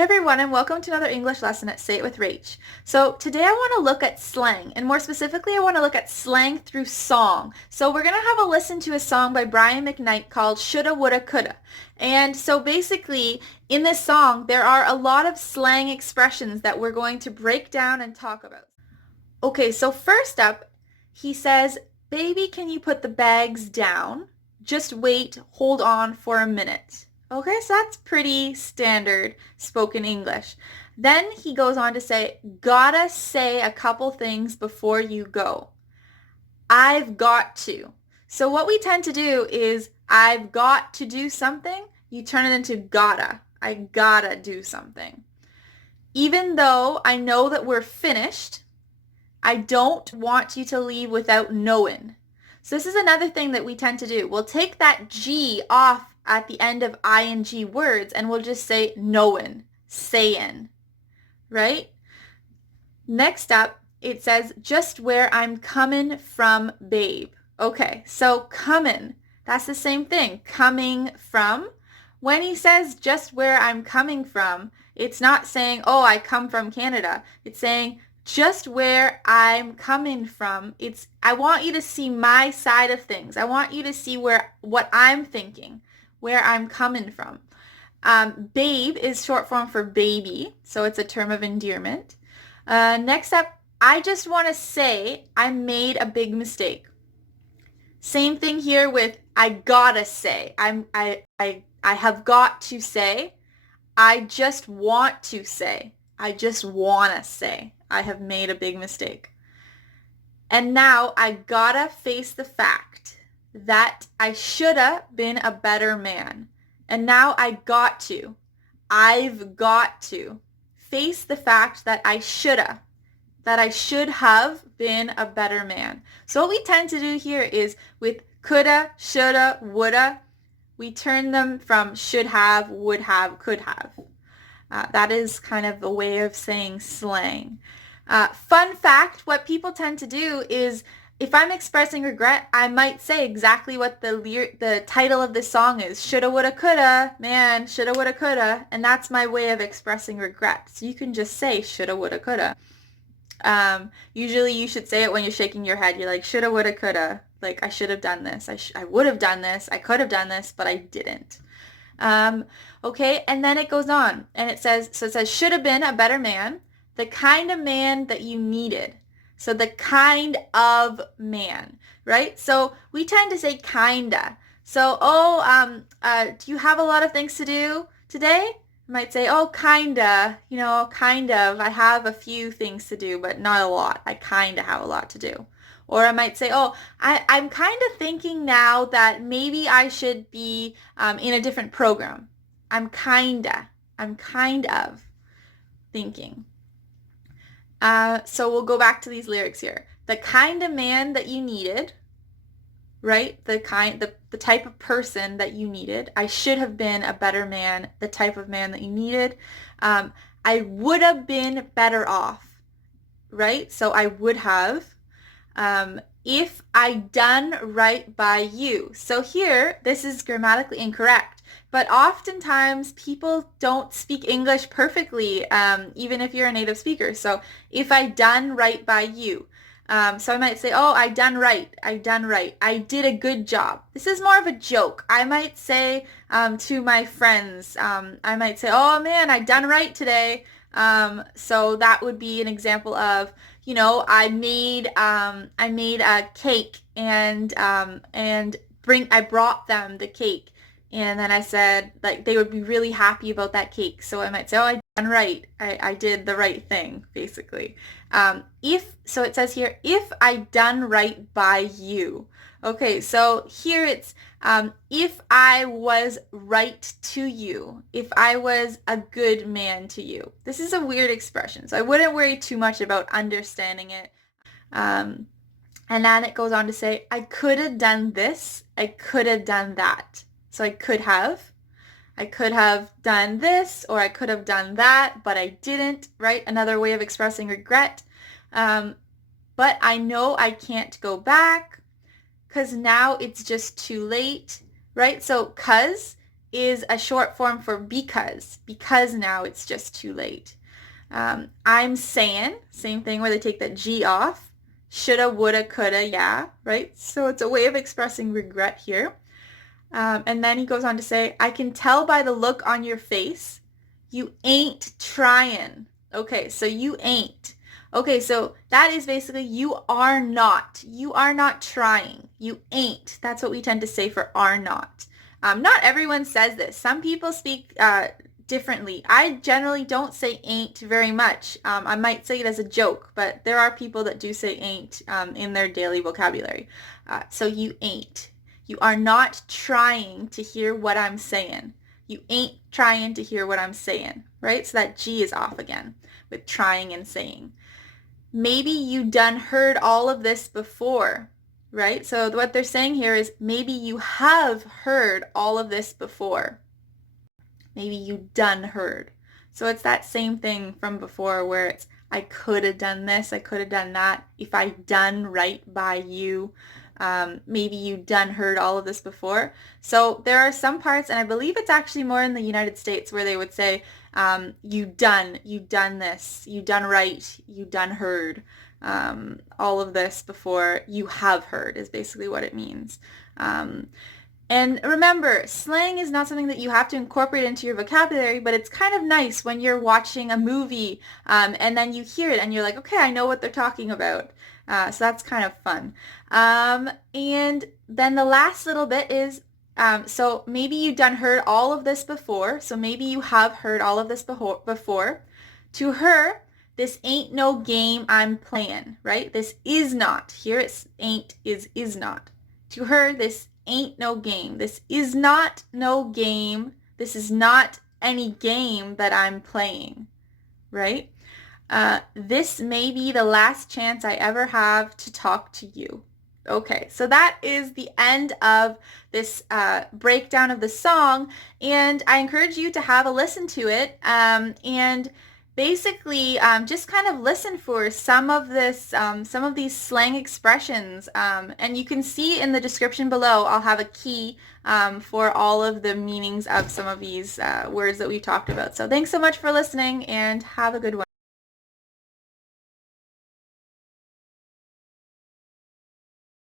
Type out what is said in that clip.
Hey everyone, and welcome to another English lesson at Say It with Rach. So today I want to look at slang, and more specifically I want to look at slang through song. So we're going to have a listen to a song by Brian McKnight called Shoulda Woulda Coulda. And so basically in this song there are a lot of slang expressions that we're going to break down and talk about. Okay, so first up he says, "Baby, can you put the bags down? Just wait, hold on for a minute." Okay, so that's pretty standard spoken English. Then he goes on to say, "Gotta say a couple things before you go." I've got to. So what we tend to do is I've got to do something, you turn it into gotta. I gotta do something. Even though I know that we're finished, I don't want you to leave without knowing. So this is another thing that we tend to do. We'll take that G off at the end of ing words and we'll just say knowing, saying, right? Next up, it says, "Just where I'm coming from, babe." Okay, so coming, that's the same thing, coming from. When he says just where I'm coming from, it's not saying, oh, I come from Canada. It's saying just where I'm coming from. It's, I want you to see my side of things. I want you to see what I'm thinking, where I'm coming from. Babe is short form for baby, so it's a term of endearment. Next up, I just want to say I made a big mistake. Same thing here with I gotta say. I have got to say. I just want to say. I just wanna say I have made a big mistake. And now I gotta face the fact that I shoulda been a better man. And now I got to. I've got to face the fact that I shoulda, that I should have been a better man. So what we tend to do here is with coulda, shoulda, woulda, we turn them from should have, would have, could have. That is kind of a way of saying slang. Fun fact, what people tend to do is if I'm expressing regret, I might say exactly what the title of this song is. Shoulda, woulda, coulda, man, shoulda, woulda, coulda. And that's my way of expressing regret. So you can just say shoulda, woulda, coulda. Usually you should say it when you're shaking your head. You're like, shoulda, woulda, coulda. Like, I should have done this. I would have done this. I could have done this, but I didn't. Okay, and then it goes on. And it says, should have been a better man. The kind of man that you needed. So the kind of man, right? So we tend to say kinda. So, do you have a lot of things to do today? I might say, oh, kinda, kind of. I have a few things to do, but not a lot. I kinda have a lot to do. Or I might say, oh, I'm kind of thinking now that maybe I should be in a different program. I'm kind of thinking. So we'll go back to these lyrics here. The kind of man that you needed, right? The type of person that you needed. I should have been a better man, the type of man that you needed. I would have been better off, right? So I would have. If I done right by you. So here, this is grammatically incorrect, but oftentimes people don't speak English perfectly, even if you're a native speaker. So if I done right by you. So I might say, oh, I done right. I did a good job. This is more of a joke. I might say to my friends, I might say, oh man, I done right today. So that would be an example of, I made a cake and I brought them the cake, and then I said like they would be really happy about that cake. So I might say, oh, I done right. I did the right thing, basically. So it says here, if I done right by you. Okay, so here it's if I was right to you, if I was a good man to you. This is a weird expression, so I wouldn't worry too much about understanding it. And then it goes on to say, I could have done this, I could have done that. So I could have done this, or I could have done that, but I didn't, right? Another way of expressing regret. But I know I can't go back, because now it's just too late, right? So 'cause is a short form for because now it's just too late. I'm saying, same thing where they take that G off. Shoulda, woulda, coulda, yeah, right? So it's a way of expressing regret here. And then he goes on to say, I can tell by the look on your face, you ain't trying. Okay, so you ain't. Okay, so that is basically you are not. You are not trying. You ain't. That's what we tend to say for are not. Not everyone says this. Some people speak differently. I generally don't say ain't very much. I might say it as a joke, but there are people that do say ain't in their daily vocabulary. So you ain't. You are not trying to hear what I'm saying. You ain't trying to hear what I'm saying, right? So that G is off again with trying and saying. Maybe you done heard all of this before, right? So what they're saying here is maybe you have heard all of this before. Maybe you done heard. So it's that same thing from before where it's I could have done this, I could have done that, if I done right by you. Maybe you done heard all of this before. So there are some parts, and I believe it's actually more in the United States where they would say, you done this, you done right, you done heard. All of this before you have heard is basically what it means. And remember, slang is not something that you have to incorporate into your vocabulary, but it's kind of nice when you're watching a movie and then you hear it and you're like, okay, I know what they're talking about. So that's kind of fun. And then the last little bit is, so maybe you done heard all of this before. So maybe you have heard all of this before. To her, this ain't no game I'm playing, right? This is not. Here it's ain't is not. To her, this ain't no game. This is not no game. This is not any game that I'm playing, right? This may be the last chance I ever have to talk to you. Okay, so that is the end of this breakdown of the song, and I encourage you to have a listen to it, and basically just kind of listen for some of these slang expressions, and you can see in the description below I'll have a key for all of the meanings of some of these words that we've talked about. So thanks so much for listening, and have a good one.